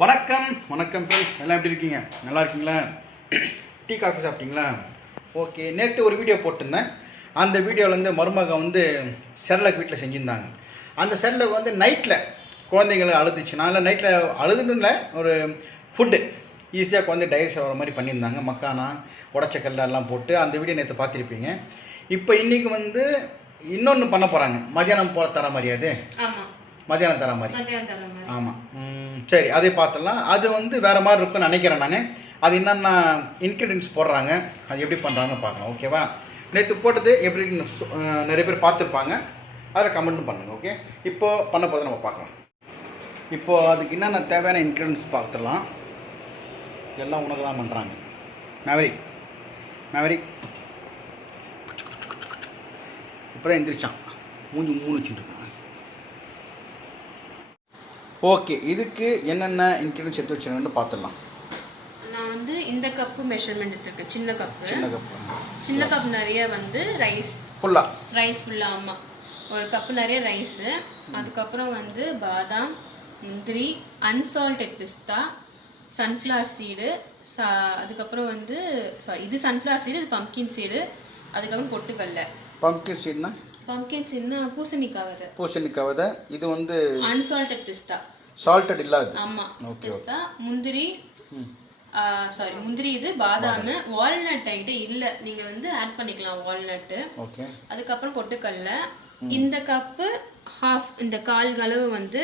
வணக்கம் வணக்கம் ஃப்ரெண்ட்ஸ் எல்லாம் எப்படி இருக்கீங்க? நல்லா இருக்கீங்களா? டீ காஃபி சாப்பிட்டீங்களா? ஓகே நேற்று ஒரு வீடியோ போட்டிருந்தேன். அந்த வீடியோவில் வந்து மருமக வந்து செரலக் வீட்டில் செஞ்சுருந்தாங்க. அந்த செரலக் வந்து நைட்டில் குழந்தைங்களை அழுதுச்சுன்னா இல்லை நைட்டில் அழுதுன்னு ஒரு ஃபுட்டு ஈஸியாக குழந்தை டைஜஸ்ட் ஆகிற மாதிரி பண்ணியிருந்தாங்க. மக்கானா உடச்சக்கல்ல எல்லாம் போட்டு அந்த வீடியோ நேற்று பார்த்துருப்பீங்க. இப்போ இன்றைக்கி வந்து இன்னொன்று பண்ண போகிறாங்க மதியானம் போல தர மாதிரி அது? ஆமா. மதியானம் தர மாதிரி. மத்தியானம் தர மாதிரி. ஆமாம் சரி அதை பார்த்துடலாம். அது வந்து வேறு மாதிரி இருக்கும்னு நினைக்கிறேன் நான். அது என்னென்ன இன்க்ரீடியன்ஸ் போடுறாங்க. அது எப்படி பண்ணுறாங்கன்னு பார்க்கலாம் ஓகேவா நேற்று போட்டது எப்படி சொ- நிறைய பேர் பார்த்துருப்பாங்க. அதில் கமெண்ட்டும் பண்ணுங்கள் ஓகே இப்போது பண்ண போகிறத நம்ம பார்க்கலாம். இப்போது அதுக்கு என்னென்ன தேவையான இன்க்ரீடியன்ஸ் பார்த்துடலாம். எல்லாம் உனக்கு தான் பண்ணுறாங்க மேவரிக் மேவரிக் இப்போ தான் எந்திரிச்சான். மூஞ்சி மூணு வச்சுட்டு ஓகே இதுக்கு என்னென்ன இன்க்ரீடியன்ஸ் எடுத்து வச்சுருக்கேன்னு பார்த்துடலாம். நான் வந்து இந்த கப்பு மெஷர்மெண்ட் எடுத்திருக்கேன் சின்ன கப்பு சின்ன கப் சின்ன கப் நிறைய வந்து ரைஸ் ஃபுல்லாக ரைஸ் ஃபுல்லா ஆமா. ஒரு கப்பு நிறைய ரைஸ் அதுக்கப்புறம் வந்து பாதாம் முந்திரி அன்சால்டட் பிஸ்தா சன்ஃப்ளவர் சீடு அதுக்கப்புறம் வந்து சாரி இது சன்ஃப்ளவர் சீடு இது பம்கின் சீடு அதுக்கப்புறம் பொட்டுக்கல்ல பம்கின் சீட்னா பம்கின் சீடுனா பூசணிக்காய் விதை பூசணிக்காய் விதை இது வந்து அன்சால்டட் பிஸ்தா சால்ட்டட் இல்லாது ஆமா Okay, பிஸ்தா. முந்திரி. சாரி முந்திரி இது பாதாம். வால்நட் ஐட்ட இல்ல. நீங்க வந்து ஆட் பண்ணிக்கலாம் வால்நட் ஓகே அதுக்கப்புறம் பொட்டுக்கல்ல. இந்த கப்பு ஹாஃப் இந்த கால் அளவு வந்து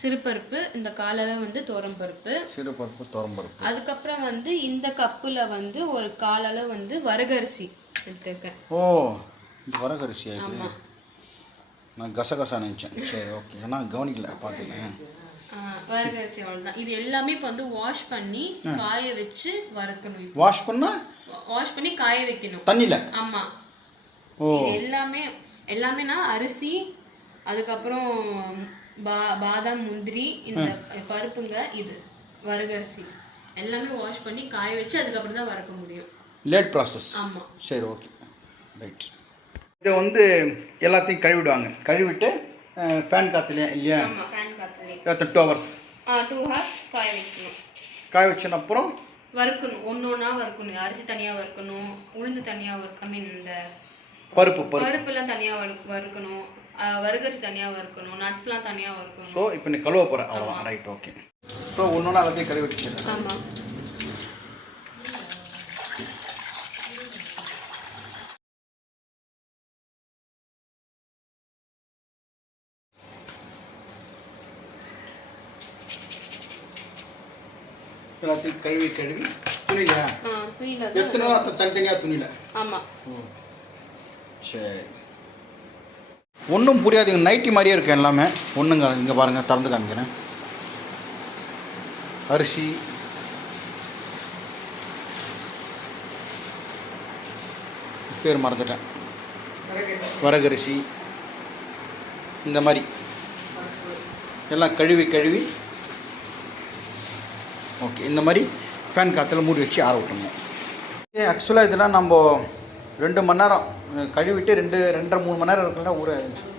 சிறுபருப்பு இந்த கால் அளவு வந்து பருப்பு சிறுபருப்பு துவரம்பருப்பு அதுக்கப்புறம் வந்து இந்த கப்புல வந்து ஒரு கால் அளவு வந்து வரகரிசி எடுத்துருக்கேன். ஓ வரகரிசி ஆயிடுது நான் கசகசா நினச்சேன். சரி ஓகே ஏன்னா கவனிக்கல பார்த்துக்கேன் வரகரிசி அவ்வளவுதான். இது எல்லாமே இப்போ வந்து வாஷ் பண்ணி காய வச்சு வறுக்கணும் வாஷ் பண்ணால் வாஷ் பண்ணி காய வைக்கணும். தண்ணியில் ஆமா. ஓ. இது எல்லாமே எல்லாமேனா அரிசி அதுக்கப்புறம் பா பாதாம் முந்திரி இந்த பருப்புங்க இது வரகரிசி எல்லாமே வாஷ் பண்ணி காய வச்சு அதுக்கப்புறம் தான் வறுக்க முடியும். லேட் ப்ராசஸ் ஆமா. சரி ஓகே ரைட் இதை வந்து எல்லாத்தையும் கழுவிடுவாங்க. கழுவிட்டு ஃபேன் காற்றுலையா இல்லையா? டூ ஹவர்ஸ் டூ ஹார்ஸ் காய வைக்கணும். காய வச்சன அப்புறம்? வறுக்கணும். ஒன்று ஒன்றா வறுக்கணும். அரிசி தனியா வறுக்கணும். உளுந்து தனியா வறுக்க மீன் இந்த பருப்பு பருப்பு. பருப்புலாம் தனியா வறு வறுக்கணும். ஆஹ் வரகரிசி தனியா வறுக்கணும். நட்ஸ்லாம் தனியா வறுக்கணும். ஸோ இப்போ நீ கழுவ போகிறேன் அவ்வளோதான் ரைட் ஓகே ஸோ ஒன்று ஒன்றா எல்லாத்தையும் கழுவி வச்சுக்கிறேன் ஆமா. எல்லாத்தையும் கழுவி கழுவி துணியில். ஆ துணியில தான் எத்தனை தனித்தனியாக துணியில். சரி. ஒன்றும் புரியாதுங்க நைட்டி மாதிரியே இருக்கு எல்லாமே. ஒன்றுங்க இங்கே பாருங்கள் திறந்து காமிக்கிறேன். அரிசி. பேர் மறந்துட்டேன். வரகரிசி இந்த மாதிரி. எல்லாம் கழுவி கழுவி ஓகே இந்த மாதிரி ஃபேன் காற்றுல மூடி வச்சு ஆற விட்டுருங்க ஆக்சுவலாக இதெல்லாம் நம்ம ரெண்டு மணி நேரம் கழுவிட்டு ரெண்டு ரெண்டரை மூணு மணி நேரம் இருக்குல்ல ஊற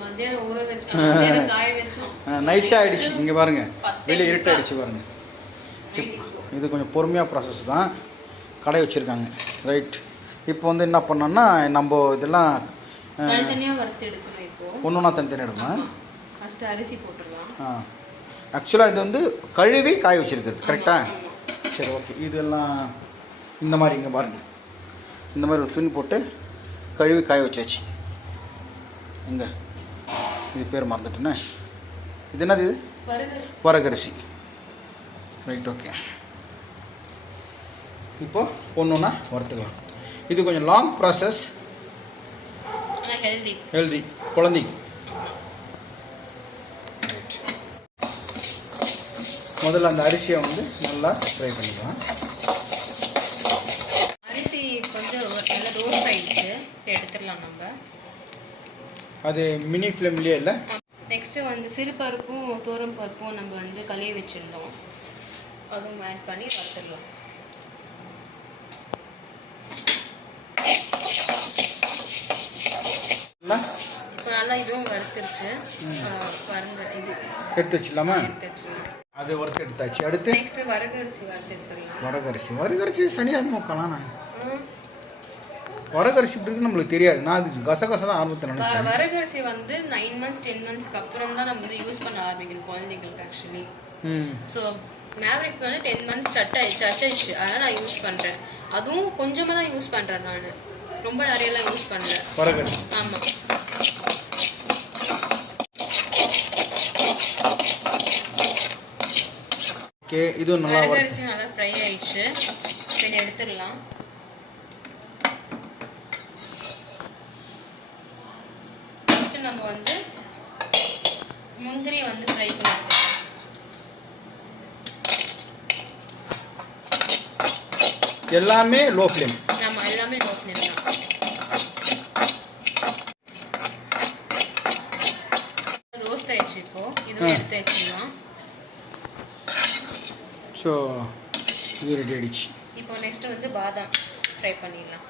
மத்தியானம் ஊற வச்சு மத்தியானம் காய வச்சோம். நைட்டாக ஆகிடுச்சு இங்கே பாருங்க. பத்தே வெளியே முக்கா. இருட்டாயிடுச்சு பாருங்க. நைட்டு. இது கொஞ்சம் பொறுமையாக ப்ராசஸ் தான். கடை வச்சுருக்காங்க. ரைட் இப்போ வந்து என்ன பண்ணோம்னா நம்ம இதெல்லாம் தனித்தனியா வறுத்து எடுக்கணும் இப்போ. ஒன்று ஒன்றா தனித்தனி எடுக்கணும். ஃபர்ஸ்ட் அரிசி போட்டுடலாம். ஆ. ஆக்சுவலாக இது வந்து கழுவி காய வச்சுருக்குது கரெக்டாக. சரி ஓகே இதெல்லாம் இந்த மாதிரி இங்கே பாருங்கள் இந்த மாதிரி ஒரு துணி போட்டு கழுவி காய வச்சாச்சு. இங்கே. இது பேர் மறந்துட்டேனே. இது என்னது இது? வரகரிசி ரைட் ஓகே இப்போ ஒன்று ஒன்றா வறுத்துக்கலாம். இது கொஞ்சம் லாங் ப்ராசஸ் ஹெல்தி ஹெல்தி குழந்தைக்கு ரைட் முதல்ல அந்த அரிசியை வந்து நல்லா ஃப்ரை பண்ணிக்கலாம். அரிசி கொஞ்சம் நல்லா ரோஸ்ட் ஆயிடுச்சு. எடுத்துடலாம் நம்ம. அது மினி ஃப்ளேம்லேயே இல்லை? நெக்ஸ்ட்டு வந்து சிறுபருப்பும் தோரம் பருப்பும் நம்ம வந்து கழுவி வச்சுருந்தோம். அதுவும் ஆட் பண்ணி வறுத்துடலாம். இப்போ நல்லா இதுவும் வறுத்துருச்சு. வறுந்த இது எடுத்து வச்சிடலாமா? எடுத்து வச்சுக்கலாம் அது வறுத்து எடுத்தாச்சு. அடுத்து? நெக்ஸ்ட் வரகரிசி வறுத்து எடுத்துடலாம். வரகரிசி வரகரிசி சனியாக நோக்கலாம் நான். வரகரிசி இப்படி நம்மளுக்கு தெரியாது. நான் அது கசகச தான் ஆரம்பத்தில் நினச்சேன். வரகரிசி வந்து நைன் மந்த்ஸ் டென் மந்த்ஸ்க்கு அப்புறம் தான் நம்ம வந்து யூஸ் பண்ண ஆரம்பிக்கணும் குழந்தைங்களுக்கு ஆக்சுவலி ஸோ மேவரிக் வந்து டென் மந்த்ஸ் டட் ஆயிடுச்சு டச் ஆயிடுச்சு. அதனால் நான் யூஸ் பண்ணுறேன் அதுவும் கொஞ்சமாக தான் யூஸ் பண்ணுறேன் நான். ரொம்ப நிறையலாம் யூஸ் வரகரிசி ஆமாம் ஓகே இதுவும் நல்லா வரகரிசி நல்லா ஃப்ரை ஆயிடுச்சு. சரி எடுத்துடலாம். நெக்ஸ்ட் நம்ம வந்து முந்திரி வந்து ஃப்ரை பண்ணி எல்லாமே லோ ஃப்ளேம் நம்ம எல்லாமே நோட் பண்ணிடலாம் ரோஸ்ட் ஆயிடுச்சு இப்போ. இதுவும் எடுத்து வச்சிடலாம். ஸோ இது ரெடி ஆயிடுச்சு. இப்போ நெக்ஸ்ட் வந்து பாதாம் ஃப்ரை பண்ணிடலாம்.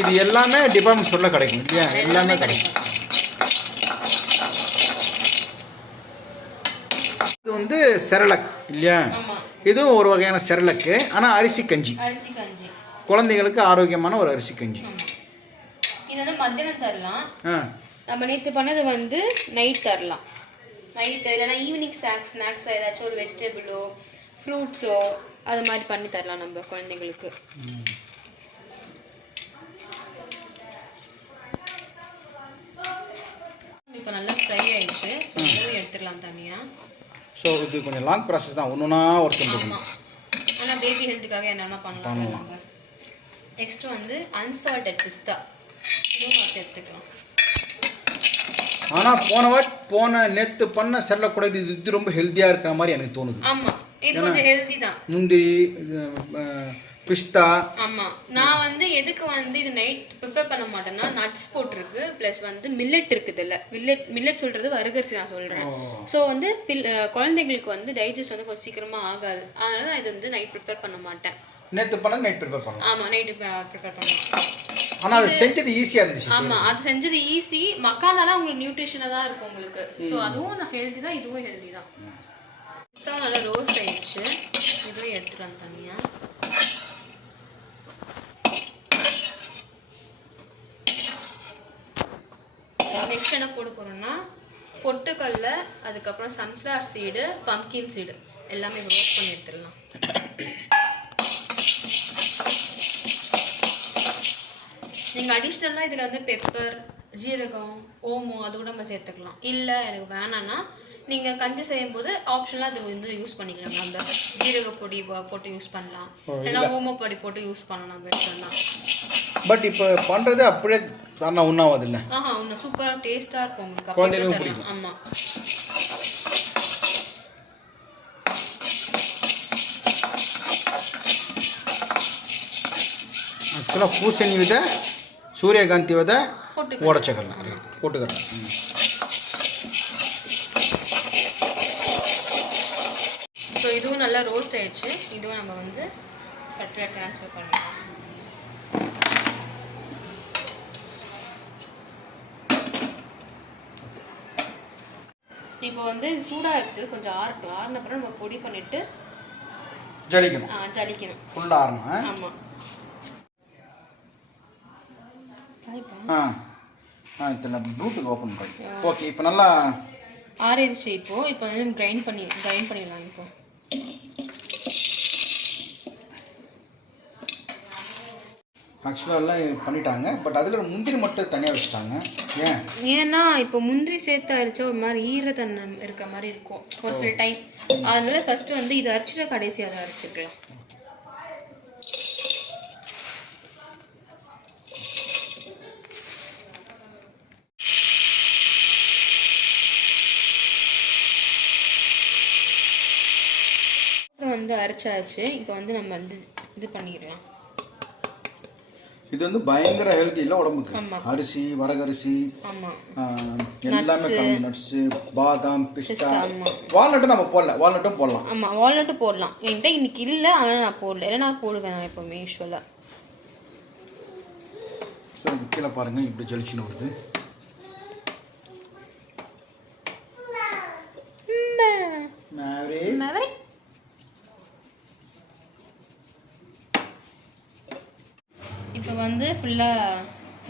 இது எல்லாமே டிபார்ட்மெண்ட் ஸ்டோரில் கிடைக்கும் இல்லையா? எல்லாமே கிடைக்கும். இது வந்து செரலக் இல்லையா? இதுவும் ஒரு வகையான செரலக்கு ஆனால் அரிசி கஞ்சி. அரிசி கஞ்சி. குழந்தைகளுக்கு ஆரோக்கியமான ஒரு அரிசி கஞ்சி. இது வந்து மத்தியானம் தரலாம். நம்ம நேற்று பண்ணது வந்து நைட் தரலாம். நைட் இல்லைன்னா ஈவினிங் ஸ்நாக்ஸ் ஸ்நாக்ஸ் ஏதாச்சும் ஒரு வெஜிடபிளோ ஃப்ரூட்ஸோ அது மாதிரி பண்ணி தரலாம் நம்ம குழந்தைங்களுக்கு. இப்போ நல்லா ஃப்ரை ஆயிடுச்சு. ஸோ எடுத்துடலாம் தனியாக ஸோ இது கொஞ்சம் லாங் ப்ராசஸ் தான். ஒன்று ஒன்றா ஒருத்தர் ஆமாம் ஆனால் பேபி ஹெல்த்துக்காக என்னென்ன பண்ணலாம் நம்ம. நெக்ஸ்ட் வந்து அன்சால்டட் பிஸ்தா இதுவும் வச்சு எடுத்துக்கலாம். ஆனால் போன வாட் போன நேற்று பண்ண செரலக் கூட இது இது ரொம்ப ஹெல்த்தியாக இருக்கிற மாதிரி எனக்கு தோணுது. ஆமா. இது கொஞ்சம் ஹெல்தி தான். முந்திரி பிஸ்தா. ஆமா. நான் வந்து எதுக்கு வந்து இது நைட் ப்ரிஃபர் பண்ண மாட்டேன்னா நட்ஸ் போட்டிருக்கு ப்ளஸ் வந்து மில்லட் இருக்குது இல்ல. மில்லட் மில்லட் சொல்றது வரகரிசி நான் சொல்றேன். ஸோ வந்து பில் குழந்தைங்களுக்கு வந்து டைஜஸ்ட் வந்து கொஞ்சம் சீக்கிரமா ஆகாது. அதனால நான் இது வந்து நைட் ப்ரிஃபர் பண்ண மாட்டேன். நேற்று பண்ணது நைட் ப்ரிப்பேர் பண்ணலாம். ஆமா நைட்டு ப்ரிஃபர் பண்ணுவேன் ஆனால் அது செஞ்சது ஈஸியாக இருந்துச்சு ஆமா அது செஞ்சது ஈஸி மக்கானால உங்களுக்கு நியூட்ரிஷனாக தான் இருக்கும் உங்களுக்கு. ஸோ அதுவும் ஹெல்தி தான் இதுவும் ஹெல்தி தான். நல்லா ரோஸ்ட் ஆயிடுச்சு. இதுவும் எடுத்துக்கலாம் தனியா. நெக்ஸ்ட் என்ன போட போறோம்னா பொட்டுக்கல்ல அதுக்கப்புறம் சன்ஃப்ளவர் சீடு பம்கின் சீடு எல்லாமே ரோஸ்ட் பண்ணி எடுத்துடலாம். நீங்கள் அடிஷ்னலாக இதில் வந்து பெப்பர் ஜீரகம் ஓமம் அது கூட நம்ம சேர்த்துக்கலாம். இல்லை எனக்கு வேணான்னா நீங்கள் கஞ்சி செய்யும்போது ஆப்ஷனலாக அது வந்து யூஸ் பண்ணிக்கலாம் நம்ம ஜீரக பொடி போட்டு யூஸ் பண்ணலாம். இல்லைன்னா ஓம பொடி போட்டு யூஸ் பண்ணலாம் பெஸ்ட்னா பட் இப்போ பண்ணுறது அப்படியே தானே ஒன்றாவது இல்லை? ஆஹா இன்னும் சூப்பராக டேஸ்ட்டாக இருக்கும் உங்களுக்கு குழந்தைகளுக்கும் அப்படியே தரலாம். ஆமா. ஆக்சுவலாக பூசணி விதை சூரியகாந்தி விதை போட்டுக்கலாம் உடச்சக்கரலாம் போட்டுக்கிறேன். ம். ஸோ இதுவும் நல்லா ரோஸ்ட் ஆயிடுச்சு. இதுவும் நம்ம வந்து கட்டில் ட்ரான்ஸ்ஃபர் பண்ணலாம். இப்போ வந்து சூடாக இருக்குது கொஞ்சம் ஆறட்டும். ஆறின அப்புறம் நம்ம பொடி பண்ணிட்டு ஜலிக்கணும். ஆ, ஜலிக்கணும். ஃபுல்லாக ஆறணும்? ஆமாம் ஆ ஆ இதில் ப்ளூடூத் ஓப்பன் பண்ணி. ஓகே இப்போ நல்லா ஆறிடுச்சு இப்போ இப்போ வந்து கிரைண்ட் பண்ணி கிரைண்ட் பண்ணிடலாம் இப்போ. ஆக்சுவலாக எல்லாம் பண்ணிட்டாங்க. பட் அதில் முந்திரி மட்டும் தனியாக வச்சுட்டாங்க. ஏன்? ஏன்னா இப்போ முந்திரி சேர்த்து அரைச்சா ஒரு மாதிரி ஈரத்தன்மை இருக்க மாதிரி இருக்கும். ஒரு சில டைம் அதனால ஃபர்ஸ்ட் வந்து இதை அரைச்சிட்டு கடைசி அதை அரைச்சிக்கலாம் வந்து அரைச்சாச்சு. இப்போ வந்து நம்ம வந்து இது பண்ணிக்கலாம். இது வந்து பயங்கர ஹெல்த்தி இல்லை உடம்புக்கு. அரிசி வரகரிசி எல்லாமே நட்ஸ் பாதாம் பிஸ்தா. வால்நட்டும் நம்ம போடலாம் வால்நட்டும் போடலாம். ஆமாம் வால்நட்டும் போடலாம். என்கிட்ட இன்னைக்கு இல்லை ஆனால் நான் போடல. இல்லை நான் போடுவேன் நான் எப்போவுமே யூஸ்வலாக கீழே பாருங்க. இப்படி ஜலிச்சுன்னு வருது. மேவரிக் மேவரிக்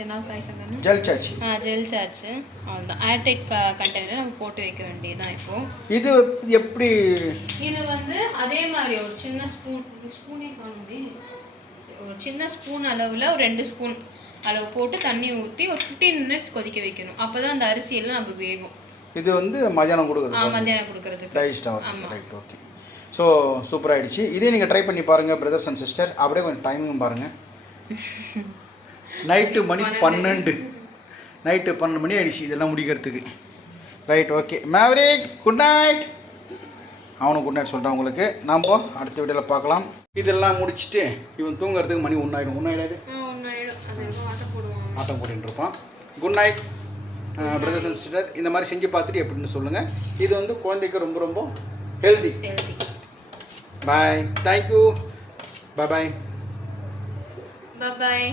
என்ன காய் சொன்னேன் ஜலிச்சாச்சு ஆ ஜெல் சார்ஜ் அவ்வளோதான் ஏர்டைட் க கண்டெய்னரில் நம்ம போட்டு வைக்க வேண்டியதுதான் இப்போ. இது எப்படி? இது வந்து அதே மாதிரி ஒரு சின்ன ஸ்பூன் ஸ்பூனே காணுமே ஒரு சின்ன ஸ்பூன் அளவில் ஒரு ரெண்டு ஸ்பூன் அளவு போட்டு தண்ணி ஊற்றி ஒரு ஃபிஃப்டீன் மினிட்ஸ் கொதிக்க வைக்கணும். அப்போ தான் அந்த அரிசி எல்லாம் நமக்கு வேகும். இது வந்து மதியானம் ஆ, கொடுக்குறது மத்தியானம் கொடுக்கறதுக்கு. டைஜஸ்ட் ஆகும் ரைட் ஓகே ஸோ சூப்பர் ஆயிடுச்சு. இதே நீங்கள் ட்ரை பண்ணி பாருங்கள் பிரதர்ஸ் அண்ட் சிஸ்டர் அப்படியே கொஞ்சம் டைமிங் பாருங்கள் நைட்டு மணி பன்னெண்டு. நைட்டு பன்னெண்டு மணி ஆயிடுச்சு இதெல்லாம் முடிக்கிறதுக்கு. Right okay Maverick good night அவனும் குட் நைட் சொல்கிறான் உங்களுக்கு. நாம் அடுத்த வீடியோவில் பார்க்கலாம். இதெல்லாம் முடிச்சுட்டு இவன் தூங்குறதுக்கு மணி ஒன்றாயிடும் ஒன்றாயிடாது ஆட்டம் போட்டுட்டு இருப்பான். Good night brothers and sister இந்த மாதிரி செஞ்சு பார்த்துட்டு எப்படின்னு சொல்லுங்கள் இது வந்து குழந்தைக்கு ரொம்ப ரொம்ப healthy healthy bye thank you bye bye bye